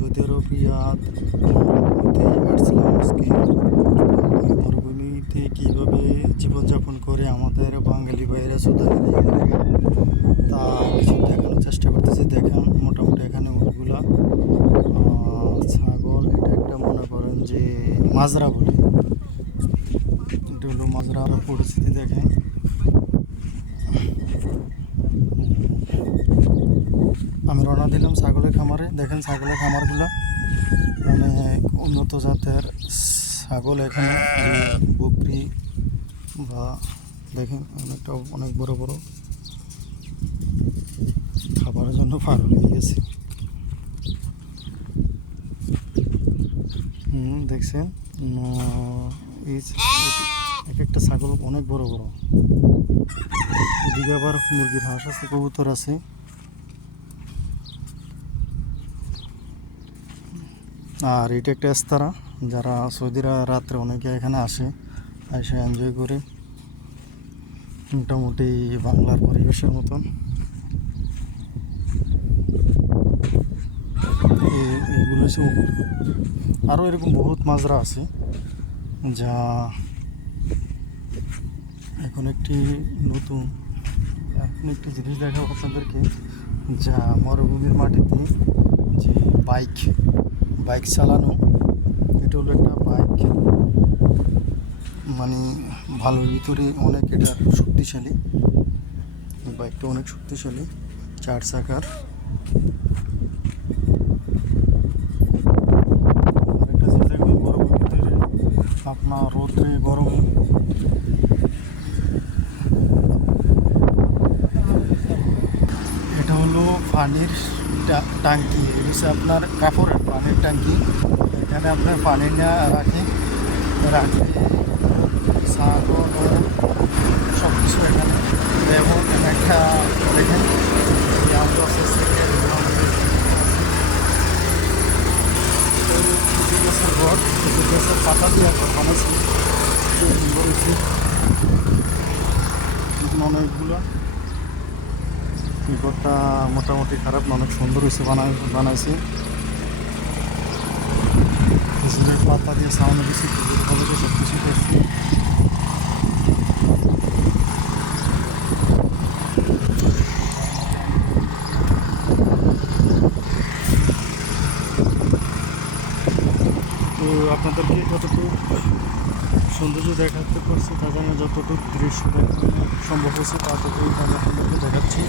Saudi আরব রিয়াদ মরুভূমিতে আসছিলাম আজকে। মরুভূমিতে কীভাবে জীবনযাপন করে আমাদের বাঙালি ভাইয়েরা সুদানের এই জায়গায়, তা কিছু দেখানোর চেষ্টা করতেছি। দেখেন মোটামুটি এখানে উটগুলা ছাগল, এটা একটা মনে করেন যে মাজরা বলে, এটা হলো মাজরা। পরিস্থিতি দেখেন, আমি রওনা দিলাম ছাগলের খামারে। দেখেন ছাগলের খামারগুলো অনেক উন্নত জাতের ছাগল এখানে, বকরি বা দেখেন অনেক বড় বড় খাবারের জন্য পাগল হয়ে গেছে। দেখছেন এক একটা ছাগল অনেক বড় বড়। এদিকে আবার মুরগির হাঁস আছে, কবুতর আছে। আর এটা একটা এস্তারা, যারা সৌদিরা রাত্রে অনেকে এখানে আসে, এসে এনজয় করে, মোটামুটি বাংলার পরিবেশের মতন। এগুলো আরও এরকম বহুত মাজরা আছে, যা এখন একটি জিনিস দেখাবো আপনাদেরকে, যা মরুভূমির মাটিতে যে বাইক চালানো। এটা হলো একটা বাইক, মানে ভালোর ভিতরে অনেক, এটা শক্তিশালী বাইকটা, অনেক শক্তিশালী, 4 চাকার। আরেকটা জিনিস দেখবেন, মরুভূমির ভিতরে আপনার রোদ্রে গরমে এটা হলো পানির ট্যাঙ্কি, এটা হচ্ছে আপনার কাপড়ের পানির ট্যাঙ্কি। এখানে আপনার পানি না রাখলে ছাগল সব কিছু এখানে এবং একটা দেখেন গাছের ঘর, গাছের পাতা দিয়ে ঘর বানাচ্ছি, অনেকগুলো। ঘরটা মোটামুটি খারাপ না, অনেক সুন্দর হয়েছে বানাইছে। খেজুরের পাতা দিয়ে ছাউনি দিয়েছি, খেজুরের পাতা দিয়ে সব কিছু করছি। তো আপনাদেরকে কতটুকু সৌন্দর্য দেখাতে পারছি তা জানা, যতটুকু দৃশ্য দেখানো সম্ভব হচ্ছে ততটুকু আমি আপনাদেরকে দেখাচ্ছি।